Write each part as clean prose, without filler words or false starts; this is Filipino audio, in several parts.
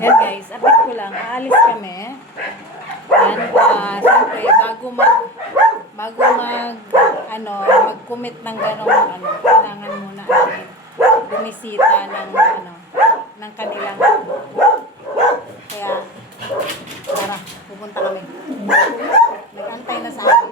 Yan guys, update ko lang. Aalis kami. Yan, siyempre, mag-commit ng gano'ng kailangan muna bumisita ng kanilang kaya, tara, pupunta kami. Nag-antay na sa akin.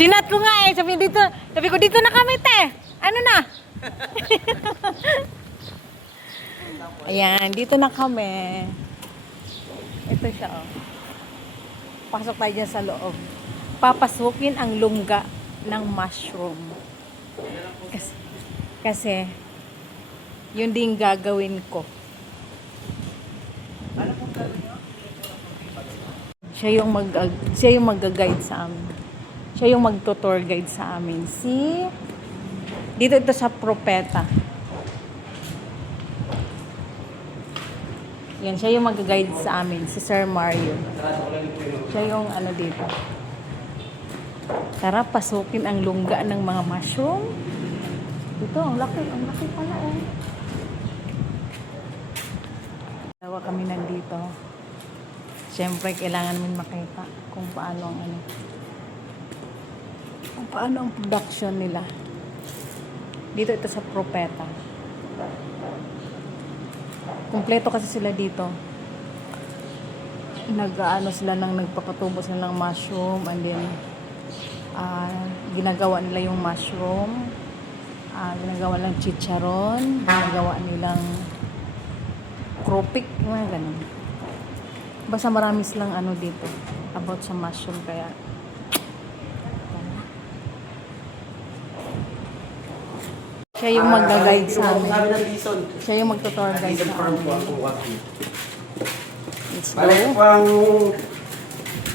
Chinat ko nga sabi ko dito na kami te. Ano na? Ayan, dito na kami. Ito siya oh. Pasok tayo dyan sa loob. Papasukin ang lungga ng mushroom. Kasi yun din gagawin ko. Siya yung mag-guide sa amin. Siya yung magto-tour guide sa amin. Dito ito sa Propeta. Yan, siya yung mag-guide sa amin, si Sir Mario. Siya yung dito. Tara, pasukin ang lungga ng mga mushroom. Dito, ang laki pala oh. Dalawa kami nandito. Siyempre, kailangan namin makita kung paano ang production nila. Dito ito sa Propeta. Kompleto kasi sila dito. Nagpapatubo sila ng mushroom and then ginagawa nila yung mushroom. Ginagawa nilang chicharon, ginagawa nilang kropik, mga ganun. Basta marami silang dito about sa mushroom kaya siya yung mag-guide sa amin. Siya yung magtutour guide sa amin. Let's go. Balik po ang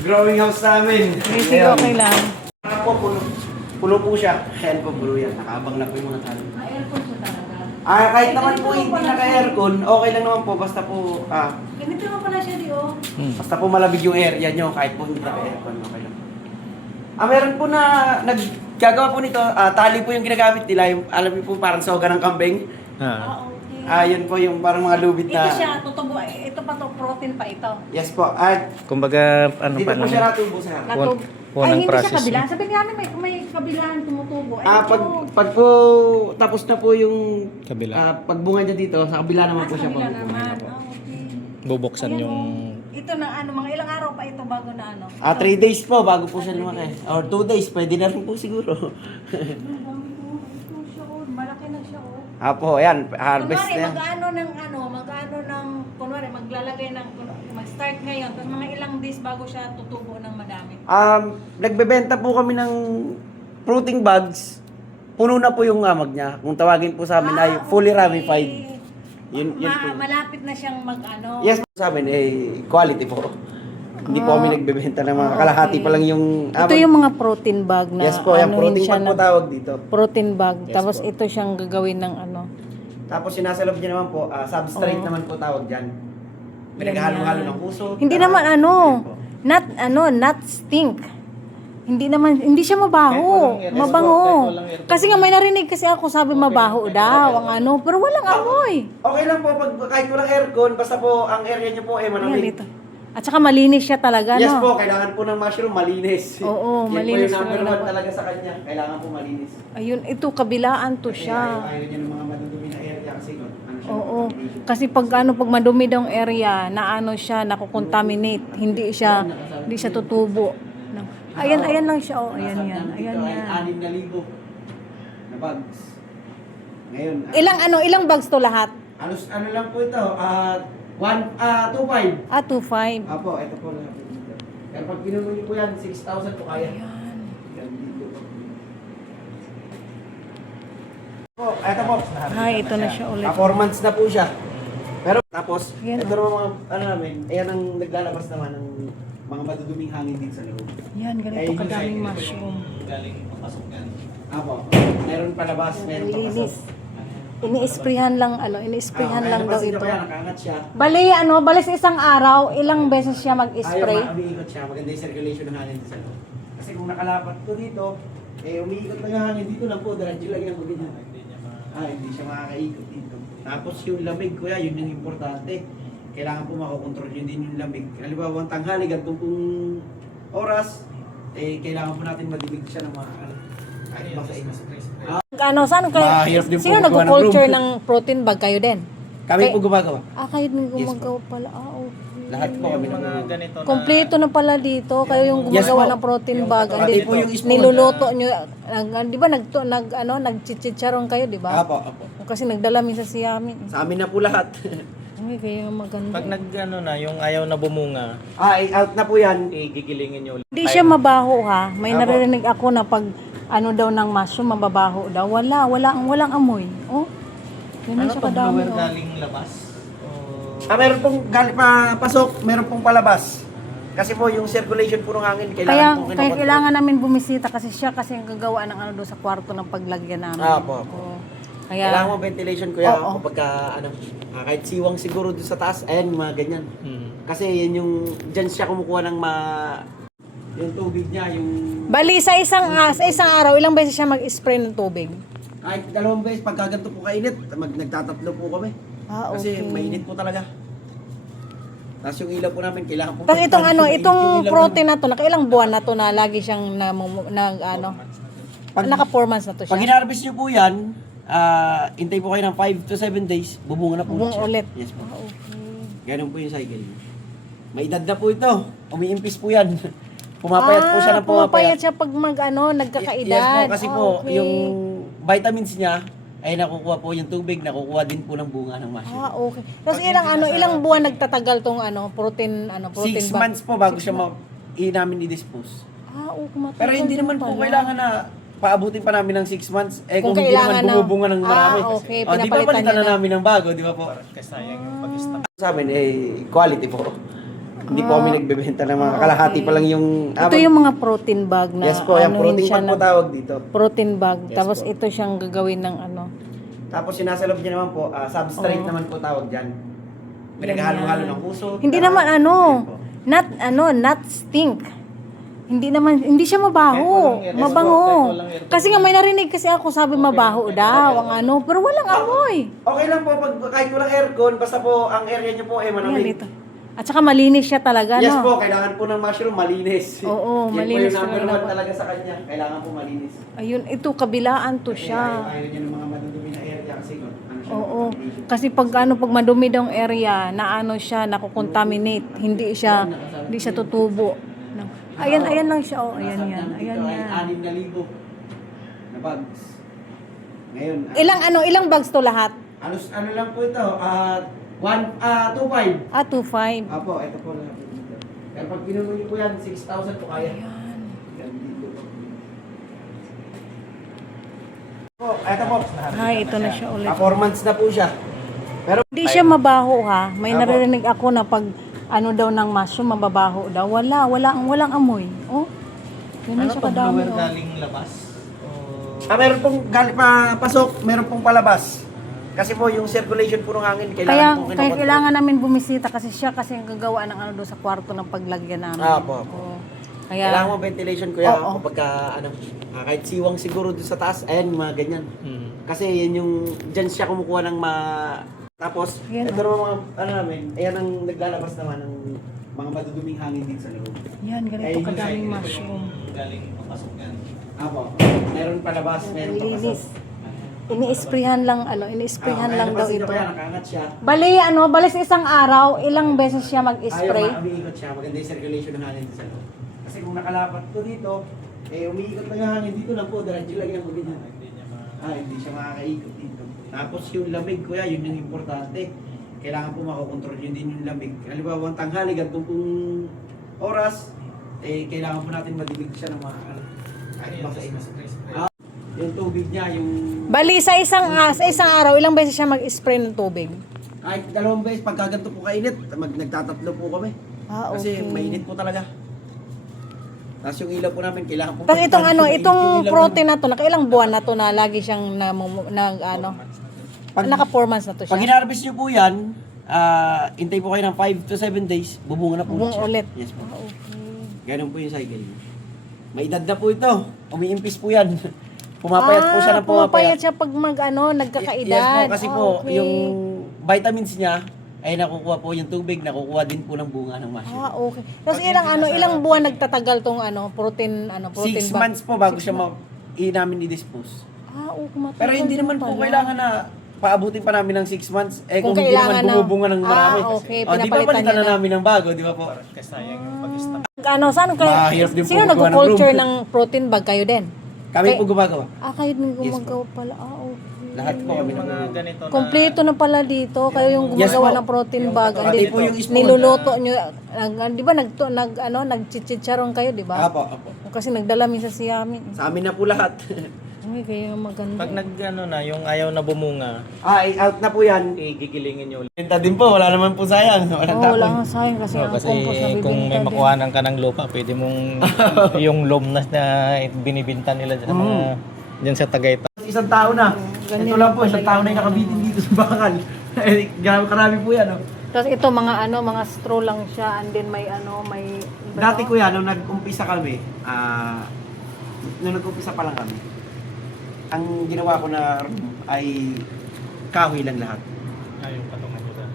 growing house namin. Sige, okay lang. Pulo po siya. Ayan po, pulo yan. Nakaabang na po yung mga talo. Aircon siya talaga. Kahit naman po hindi naka-aircon, okay lang naman po. Basta po, Ganito naman pala siya, di oh. basta po malabig yung area nyo. Kahit po hindi naka-aircon, okay lang. Meron po na naggagawa po nito. Tali po yung ginagamit nila. Yung, alam niyo po, parang soga ng kambing. Okay. Yun po yung parang mga lubid na... Ito siya, tutubo. Ito pa to, protein pa ito. Yes po. Kumbaga, Dito po siya natubo sa Ay, hindi siya kabila. Sabi namin may kabilaan tumutubo. Pag po tapos na po yung kabila. pagbunga niya dito, sa kabila naman po siya kabila pabubunga naman. po. Okay. Bubuksan Ayan, yung Ito na ano, mga ilang araw pa ito bago na ano. 3 days po bago po siya lumaki. Or 2 days, pwede na rin po siguro. Ito siya, oh. Malaki na siya, oh. Apo, ayan, harvest Kunwari, na yan. mag-ano ng, kunwari, maglalagay ng, mag-start ngayon, tapos mga ilang days bago siya tutubo ng madami. Nagbebenta po kami ng fruiting bags. Puno na po yung amag niya. Kung tawagin po sa amin ay fully ramified. Yun po. Malapit na siyang mag-ano. Yes po sa amin, quality po. Hindi po kami nagbebenta ng mga kalahati pa lang yung Ito yung mga protein bag na Yes po, yung anuhin protein siya bag po na- tawag dito. protein bag. Yes Tapos po. ito siyang gagawin ng ano. Tapos sinasalob niya naman po, substrate Oo. naman po tawag dyan. Pinaghalo-halo Yan. ng puso. Hindi naman ano, not stink. Hindi siya mabaho. Mabango. Kasi nga may narinig kasi ako sabi mabaho daw ang ano, pero walang amoy. Okay lang po pag kahit walang aircon, basta po ang area niyo po ay Ayan malamig. dito. At saka malinis siya talaga, Yes no? po, kailangan po ng mushroom malinis. Oo, malinis Yan po yung number talaga. one talaga sa kanya. Kailangan po malinis. Ayun, ito kabilaan to Kasi siya. ayaw niya ng mga madudumi na area kasi ano siya. Oo. Kasi pag madumi daw ang area, na ano siya, nakukontaminate, hindi siya tutubo. No. Ayan lang siya, oh. Ayan yan. Ayan yan. 6,000 na bags. Ngayon, Ilang bags to lahat? ano lang po ito, 2,500. 2.5. Apo, ito po lahat dito. Pero pag pinuno niyo po yan, 6,000 po kaya. Yan dito. Po, ito po. Ay, ito na siya ulit. 4 months na po siya. Pero tapos, Yan, ito naman mga, namin, ayan ang naglalabas naman ng mga maduduming hangin din sa loob. Yan, ganito kadaming mushroom. Galing papasok yan. Apo, meron palabas, meron Linis. Ini-sprayhan lang lang daw ito. Kaya nakangat siya. Bali sa isang araw, ilang beses siya mag-spray? Ayaw, umiikot siya. Maganda yung circulation ng hangin sa loob. Kasi kung nakalapat ko dito, umiikot lang yung hangin dito lang po, diretso lang yung ganyan. Hindi siya makakaikot dito. Tapos yung lamig, kuya, yun yung importante. Kailangan po makokontrol yun din yung lamig. Halimbawa, ang tanghali, ganitong pong oras, kailangan po natin madilig siya ng mga kahit ba sa inyo. Saan kayo? Mahirap din po Sino magawa ng nag-culture room. ng protein bag kayo din? Kami po gumagawa. Kayo din Yes, gumagawa pala. Okay. Lahat po kami Mga nag ganito na... Kompleto na pala dito. Kayo yung Yes, gumagawa po. ng protein bag. Pati Hindi po yung spoon. niluluto nyo. Di ba nagchichicharon kayo, di ba? Apo. Kasi nagdala minsan si Yami. Sa amin na po lahat. Ay, kayo yung maganda. Pag yung ayaw na bumunga, Out na po yan. igigilingin nyo ulit. Hindi siya mabaho ha. May Apo. naririnig ako na pag daw ng mushroom, mababaho daw. Walang amoy. Oh. Ganun siya Pag kadami. blower Oh. galing labas? Meron pong pasok, meron pong palabas. Kasi po yung circulation po ng hangin, Kaya kailangan po kailangan namin bumisita kasi siya kasi ang gagawa ng doon sa kwarto ng paglagyan namin. Apo. Oo. Kailangan mo Kaya ventilation kuya Oo. kapag kahit siwang siguro doon sa taas, ayan mga ganyan. Kasi yan yung dyan siya kumukuha ng yung tubig niya, yung bali sa isang araw, ilang beses siya mag-spray ng tubig? kahit 2 beses pagka ganito po kainit, nagtatatlo po kami. Kasi Okay. mainit po talaga. Tapos yung ilaw po namin kailangan po. Tapos itong mainit itong yung ilaw protein na to, nakailang buwan na to na lagi siyang Pag- naka 4 months na to Pag siya. in-harvest niyo po yan, intay po kayo ng 5 to 7 days, bubunga na po Bubunga siya. ulit. Yes po. Okay. Ganun po yung cycle. May edad na po ito. Umiimpis po yan. Pumapayat po siya ng pumapayat. siya pag nagkakaedad. Yes po, kasi po, Okay. yung vitamins niya, ay nakukuha po yung tubig, nakukuha din po ng bunga ng mushroom. Okay. Tapos ilang buwan nagtatagal tong protein 6 bag? months po bago siya namin i-dispose. Okay, matagal Pero hindi din naman po pala. kailangan na paabutin pa namin ng 6 months. Kung Kung hindi kailangan naman bumubunga ng marami. okay, Di ba pinapalitan palitan niya na na. namin ng bago, di ba po? Kasayang yung pag-stop. Sa amin, quality po. Hindi po kami nagbebenta ng mga kalahati pa lang yung Ito yung mga protein bag na Yes po, yung protein siya bag po tawag dito. protein bag. Yes Tapos po. ito siyang gagawin ng Tapos sinasalob niya naman po, substrate naman po tawag dyan. Pinaghalo-halo ng puso. Hindi naman not stink. Hindi siya mabaho. Kahit walang Mabango. kahit walang aircon. Kasi nga may narinig kasi ako sabi mabaho daw ang pero walang amoy. Okay lang po pag kahit walang aircon, basta po ang area niyo po ay Ayan malamig. dito. At saka malinis siya talaga, Yes no? po, kailangan po ng mushroom malinis. Oo, malinis Yan po yung number talaga. one talaga sa kanya. Kailangan po malinis. Ayun, ito kabilaan to Kasi siya. ayaw niya ng mga madudumi na area kasi ano siya. Oo. Oo. Kasi pag madumi daw ang area, na ano siya, nakocontaminate, hindi siya tutubo. No. Ayan lang siya, oh. Ayan yan. Ayan yan. 6,000 na bags. Ngayon, Ilang bags to lahat? ano lang po ito, 2,500. 2.5. Apo, ito po lahat dito. Pero pag pinuno niyo po yan, 6,000 po kaya. Yan dito. Po, ito po. Ay, ito na siya ulit. 4 months na po siya. Pero Hindi siya mabaho ha. May Apo. naririnig ako na pag daw ng mushroom, mababaho daw. Walang amoy. Oh. Ganun Ano siya pag kadami. blower Oh. galing labas? meron pong pasok, meron pong palabas. Kasi po yung circulation po ng hangin Kaya kailangan po kinokontrol. kailangan namin bumisita kasi siya kasi ang gagawa ng doon sa kwarto ng paglagyan namin. Apo. Oo. Kailangan Kaya mo ventilation kuya Oo. kapag kahit siwang siguro doon sa taas, ayan mga ganyan. Kasi yan yung diyan siya kumukuha ng tapos Yan, ito naman mga namin, ayan ang naglalabas naman ng mga maduduming hangin dito sa loob. yan, Ay, ganito yung kadaming Ito mushroom. yung galing papasok yan. Apo. Meron palabas, meron pa Linis. Ini-sprayhan lang, daw ito. Kaya nakangat siya. Bali sa isang araw, ilang beses siya Ayaw, mag-spray? umiikot siya. Maganda yung circulation ng hangin sa loob. Kasi kung nakalapat to dito, umiikot lang yung hangin dito lang po. Diretso lang yung ganyan. Hindi siya makakaikot dito. Tapos yung lamig, kuya, yun yung importante. Kailangan po makokontrol yun din yung lamig. Halimbawa, ang tanghali, gantong pong oras, kailangan po natin madilig siya ng mga kahit baka yung tubig niya, yung Bali sa isang araw, ilang beses siya mag-spray ng tubig? kahit 2 beses, pagka ganito po kainit, nagtatatlo po kami. Okay. Kasi mainit po talaga. Tapos yung ilaw po namin, kailangan po... Tapos itong mainit yung itong ilaw protein na to, nakailang buwan na to na lagi siyang naka 4 months na to Pag siya. in-harvest nyo po yan, intay po kayo ng 5 to 7 days, bubunga na po Bubong siya. ulit. Yes po. Okay. Ganun po yung cycle. May edad na po ito. Umiimpis po yan. Pumapayat po siya ng pumapayat. siya pag nagkakaedad. Yes po, kasi po, Okay. yung vitamins niya, ay nakukuha po yung tubig, nakukuha din po ng bunga ng mushroom. Okay. Tapos ilang buwan nagtatagal tong protein 6 bag? months po bago siya namin i-dispose. Okay, matagal Pero hindi naman po pala. kailangan na paabutin pa namin ng 6 months. Kung Kung hindi kailangan naman bumubunga ng marami. okay, Di ba pinapalitan palitan niya na na. namin ng bago, di ba po? Kasi sayang yung pag-stop. Saan kayo? Mahirap din po Sino magawa ng nag-culture room. ng protein bag kayo din? Kami po gumagawa. Kayo din Yes, gumagawa pala. Okay. Lahat po kami Yung mga nag ganito na... Kompleto na pala dito. Kayo yung Yes, gumagawa po. ng protein Yung bag. pati Andi, po yung spoon. niluluto nyo. Di ba nagchichicharon kayo, di ba? Apo, apo. Kasi nagdala minsan si Yami. Sa amin na po lahat. Ay, kayo yung maganda. Pag yung ayaw na bumunga, Out na po yan. igigilingin nyo ulit. Benta din po, wala naman po sayang. Walang tapon. Wala nga sayang kasi ang Kasi compost na kung may bibinta din. makuhanan ka ng lupa, pwede mong yung loam na binibinta nila dyan, dyan sa Tagaytay. Isang tao na. Ganyan Ito lang po, pala isang tao na yung nakabitin dito sa bakal. Grabe karami po yan. Oh. Tapos ito mga straw lang siya and then may may Dati kuya, nung nag-umpisa kami, nung nag-umpisa pa lang kami, ang ginawa ko na room ay kahoy lang lahat. Ayun, patungan nyo dyan.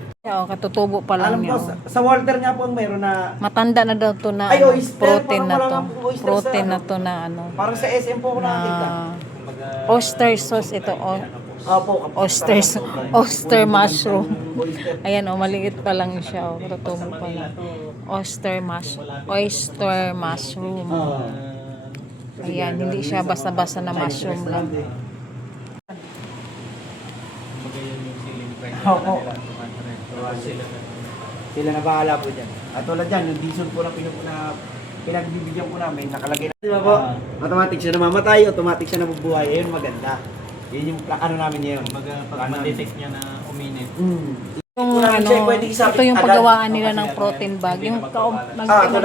katutubo pa lang Alam niya. ko, sa Walter nga po ang mayroon na, Matanda na daw to na Ay, oyster, protein na parang to. wala nga pong oyster Protein sa na to na parang sa SM po ako nakakita. Kumbaga, Oyster sauce ito. Opo, Oyster mushroom. Ayan maliit pa lang siya. Katutubo pa lang. Oyster mushroom. Ayan, hindi siya basta-basta na mushroom lang. kumbaga yun yung ceiling price Oo. nila. Sila na bahala po dyan. At tulad dyan, yung diesel po na pinagbibigyan po namin, nakalagay na. Di ba po? Automatic siya namamatay, automatic siya nabubuhay. Ayun, maganda. Yun yung ano namin ngayon. Kumbaga, pag ma-detect niya na uminit, Yung ito yung paggawaan nila ng protein bag. Yung tulad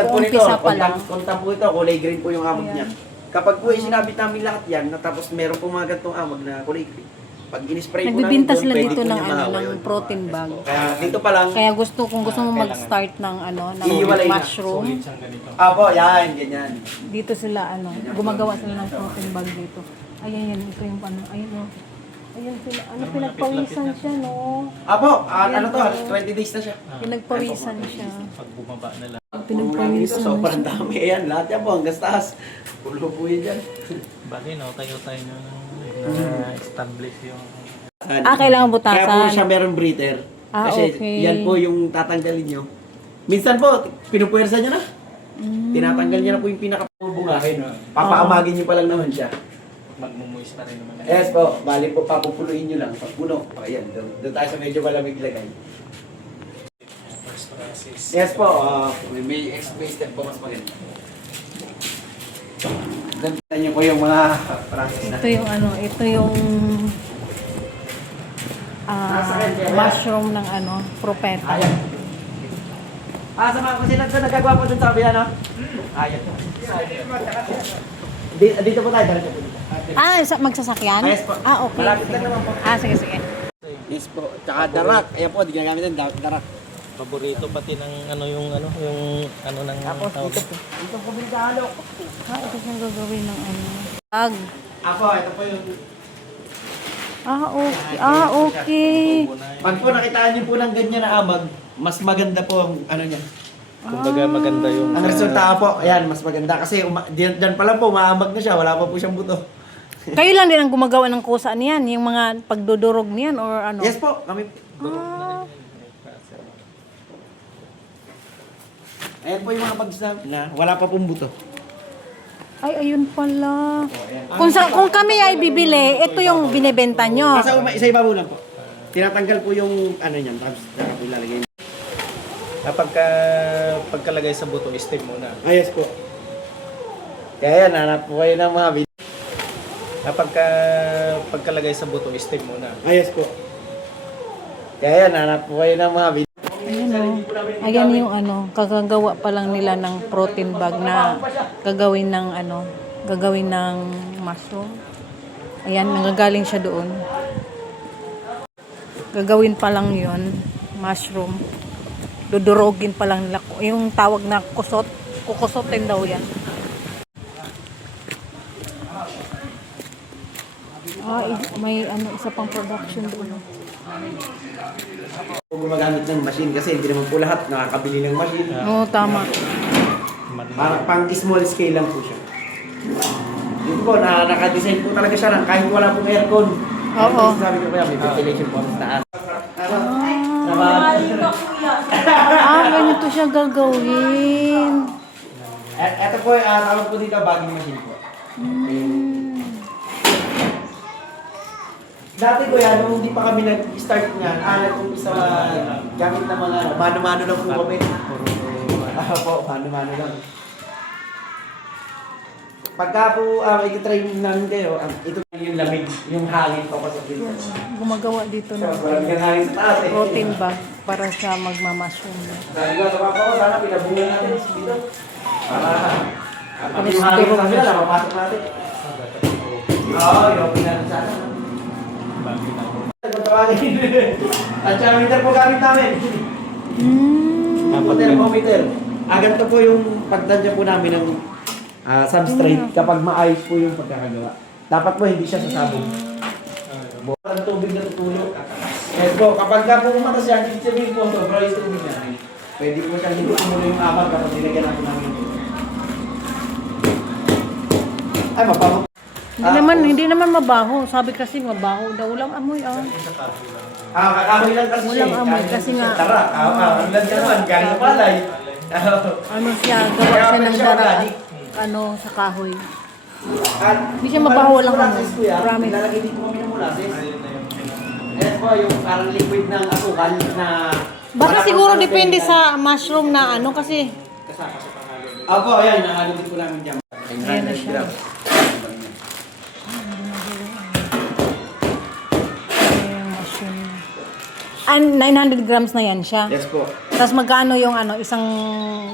po nito, nag-umpisa pa lang. kontam po ito, kulay green po yung amag niya. Kapag po sinabit namin lahat yan, tapos meron po mga gantong amag na kulay green. Pag in-spray po Nagbibinta namin sila doon, dito pwede po ng niya mahawa yun. ng protein bag. Kaya dito pa lang, Kaya kung gusto mo mag-start ng ng Iiwalay na. mushroom, solid siyang ganito. apo, yan, ganyan. dito sila gumagawa sila ng protein bag dito. Ayan ito yung ayun Ayan sila, pinagpawisan siya Apo, ano to, 20 days na siya. Pinagpawisan siya. Pag bumaba na lang. Pinagpawisan Sobrang dami, ayan, lahat yan po, hanggang taas. Pulo po yan dyan. Bali, no, tayo na establish yung... Kailangan Kaya po butasan. siya meron breather. Kasi Okay. yan po yung tatanggalin nyo. Minsan po, pinupuwersa nyo na. Tinatanggal niya na po yung pinakabungahin. Papaamagin nyo pa lang naman siya. Magmumuis pa rin naman. Yes po, bali po, papupuluin nyo lang. Pag puno, ayan, doon tayo sa medyo malamig lagay. First process. Yes po, may express step po mas maganda. Ganda nyo po yung mga process na. Ito yung ano, ito yung mushroom ng ano, propeta. Ayan. Sa mga kusinag ko, nagagawa po dun sa kabila, no? Ayan. Dito po tayo, dito po dito. Magsasakyan? Yes po. Okay. Malapit lang naman po. Sige, sige. Yes po. Tsaka darak. Ayan po, di ginagamit ng darak. Paborito pati ng yung ng Tapos tawag. dito po binigalo. Ito siyang gagawin ng ano. Tag. Ako, ito po yung... Okay. Okay. Pag po nakitaan niyo po ng ganyan na amag, mas maganda po ang ano niya. Kumbaga maganda yung Ang resulta po, ayan, mas maganda. Kasi diyan pa lang po, maamag na siya. Wala pa po siyang buto. Kayo lang din ang gumagawa ng kusa niyan, yung mga pagdudurog niyan or ano? Yes po, kami. Ayan po yung mga bags na wala pa pong buto. Ay, ayun pala. Kung kami ay bibili, ito yung binebenta nyo. Kasi isa iba lang po. Tinatanggal po yung ano niyan, tapos saka po ilalagay. Pagkalagay sa buto, steam muna. Yes po. Kaya yan, hanap po kayo ng mga video. Pagkalagay sa buto, steam muna. Yes po. Kaya yan, hanap po kayo ng mga video. Ayan yung ano, kagagawa pa lang nila ng protein bag na gagawin ng mushroom. Ayan, nanggagaling siya doon. Gagawin pa lang yun, mushroom. Dudurogin pa lang nila. Yung tawag na kusot, kukusotin daw yan. May isa pang production doon. Gumagamit ng machine kasi hindi naman po lahat nakakabili ng machine. Oo, tama. Parang pang small scale lang po siya. Dito po, naka-design po talaga siya ng kahit wala pong aircon. Oo. Sabi ko kaya may ventilation po sa taas. Ganito siya gagawin. Ito po, tawag po dito bagging machine po. Dati ko yan, nung hindi pa kami nag-start nga, nag-umpisa gamit ng mga mano-mano lang po kami. Po, mano-mano lang. Pagka po i-train namin kayo, ito yung lamig, yung hangin papasok dito. Gumagawa dito So, ng walang kang hangin sa taas eh. protein bag para sa magmamashroom. Sabi ko sa papa ko, sana pinabungan natin dito. Para pag yung hangin sa kanila, mapasok natin. Oo, yung pinag sana. At meter po gamit namin. Thermometer. Ganito po yung pagtansya po namin ng substrate kapag maayos po yung pagkakagawa. Dapat po hindi siya sasabog. Ang tubig na tutulog. Yes po, kapag ka po umatas siya, hindi sabihin po, sobra yung tubig na. Pwede po siya hindi tumulo yung amag kapag nilagyan natin namin. Ay, mapago. Hindi naman mabaho. Sabi kasi mabaho daw. Walang amoy. Kakahoy lang kasi Walang amoy kasi nga. Tara, ang lang ka naman, galing na palay. Ano siya, gawa siya ng dara. Sa kahoy. Hindi siya mabaho, walang amoy. Promise. Nilalagay dito kami ng molasses. Ayan po, yung parang liquid ng asukal na... Baka siguro depende sa mushroom na kasi. Opo, ayan, nakahalog din po namin dyan. Ayan na siya. And 900 grams na yan siya. Yes po. Tapos magkano yung isang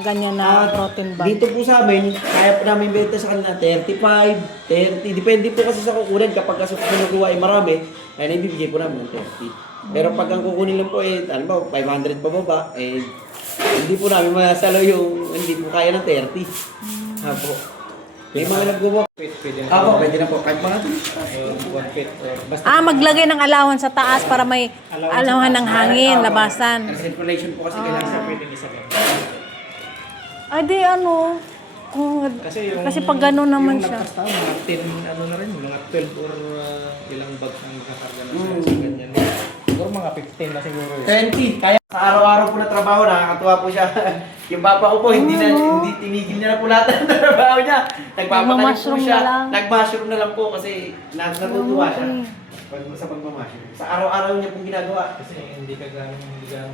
ganyan na protein bag? Dito po sa amin, kaya po namin benta sa kanila 35, 30. Depende po kasi sa kukunin. Kapag kinukuha ay marami, kaya naibibigay po namin ng 30. Pero pag ang kukunin lang po ano ba, 500 pababa, hindi po namin masalo yung hindi po kaya ng 30. Apo. May mga nagbubuka. Pwede na po. Kahit mga Maglagay ng alawan sa taas para may alawan ng hangin, labasan. circulation po kasi kailangan sa pwede isa. Ay di Kasi pag gano'n naman yung siya. lagpas tao, mga 10, ano na rin, mga 12 or ilang bags ang kakarga na siya sa ganyan. Siguro mga 15 na siguro yun. 20. Kaya sa araw-araw po na trabaho, nakakatuwa po siya. Yung papa ko po, hindi tinigil niya na po lahat ng trabaho niya. Nagpapatanim po Nagma-mushroom siya. na lang. Nag-mushroom na lang po kasi natutuwa siya. Okay. Sa pagmamashroom. Sa araw-araw niya pong ginagawa. Kasi hindi ka gano'ng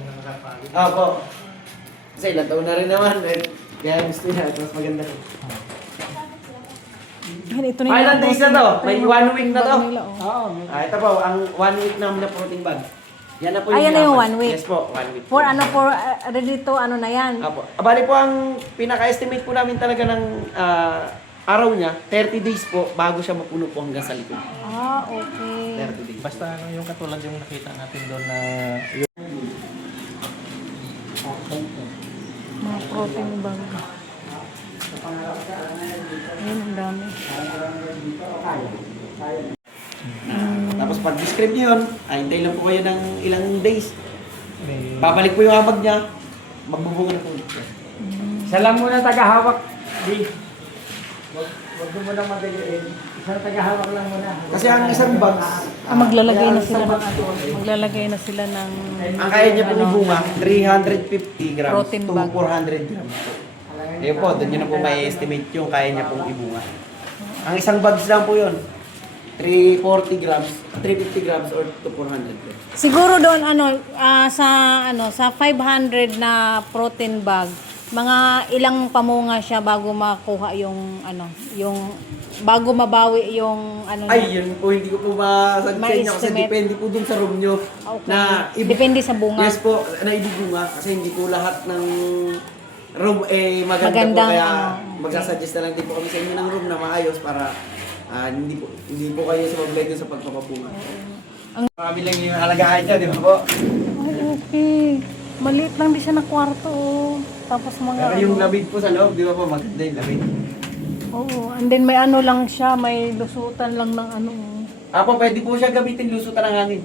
nakakapagod. Opo. Kasi ilang taon na rin naman. Kaya gusto niya. Mas maganda. Ito na Ay, ilang days na to? May 1 week na to? bag nila, oh. Ito po, ang 1 week namin na protein bag. Yan na po Ayan na yung hinapan. 1 week. Yes po, 1 week. For ready to ano na yan. Apo. Bali po ang pinaka-estimate po namin talaga ng araw niya, 30 days po bago siya mapuno po hanggang sa likod. Okay. 30 days. Basta ano yung katulad yung nakita natin doon na yung Mga protein bag. Ayun, ang dami. Tapos pag describe niyo yun, hintay lang po kayo ng ilang days. may Babalik po yung habag niya, magbubunga na po. Isa lang muna tagahawak. Di. Wag mo muna madaliin. Isang tagahawak lang muna. Kasi ang isang box, Maglalagay na sila ng ano. Maglalagay na sila ng ang kaya niya pong ibunga, 350 grams Protein to bag. 400 grams po. Ayun po, doon nyo na po may estimate yung kaya niya pong ibunga. Ang isang bags lang po yun, 340 grams, 350 grams or to 400 grams. Siguro doon sa 500 na protein bag, mga ilang pamunga siya bago makuha yung bago mabawi yung Ay, yun po, hindi ko po masagot sa inyo kasi Ma-estimate. depende po dun sa room nyo. Okay. Depende Depende sa bunga. Yes po, na ibibunga kasi hindi po lahat ng room maganda Magandang, po kaya okay. magsasuggest na lang din po kami sa inyo ng room na maayos para hindi po kayo sumablay dun sa pagpapabunga. Marami lang yung halagahan niya, di ba po? Ay, okay. Maliit lang din siya na kwarto. Oh. Tapos mga Pero yung lamig po sa loob, di ba po? Maganda yung lamig. Oo. And then may ano lang siya, may lusutan lang ng ano. Apo, pwede po siya gamitin lusutan ng hangin.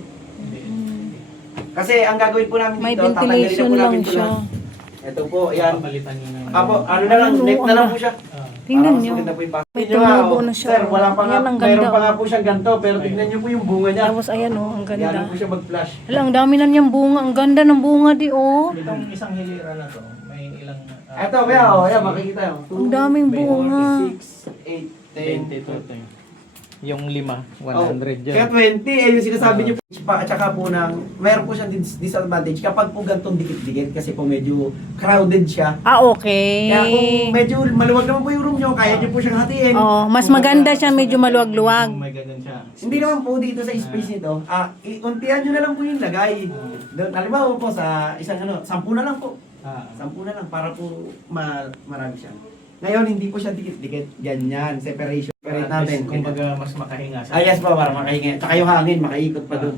Kasi ang gagawin po namin May dito, tatanggalin na ventilation po lang namin ito siya. lahat. Ito po, yan. papalitan nyo na yun. Apo, ano na lang, Ano, net na lang po siya. Tingnan Para mas nyo. maganda po yung May Tingnan nyo nga, tumubo oh. na siya, Sir, oh. wala pa nga, Yan, ang mayroon ganda, pa nga oh. po siyang ganito, pero tignan nyo po yung bunga niya. Tapos ayan oh, ang Yan po ganda. siya mag-flash. Hala, ang dami na niyang bunga. Ang ganda ng bunga di oh. Itong isang hilira na to, may ilang... Ito, kaya, oh, yan, makikita yun. Ang daming bunga. 6, 8, 10, 20 yung 5, 100 Kaya yan. 20, yung sinasabi niyo po. At saka po meron po siyang disadvantage kapag po gantong dikit-dikit kasi po medyo crowded siya. Ah, okay. Kaya kung medyo maluwag naman po yung room niyo, kaya niyo po siyang hatiin. Oh, mas maganda siya, medyo maluwag-luwag. May ganun siya. Hindi naman po dito sa space nito. Untihan nyo na lang po yung lagay. Doon, halimbawa po sa isang 10 na lang po. 10 na lang para po marami siya. Ngayon, hindi po siya dikit-dikit. Ganyan, separation. Separate natin. Kumbaga mas makahinga sa Yes po, para makahinga. Tsaka yung hangin, makaikot pa doon.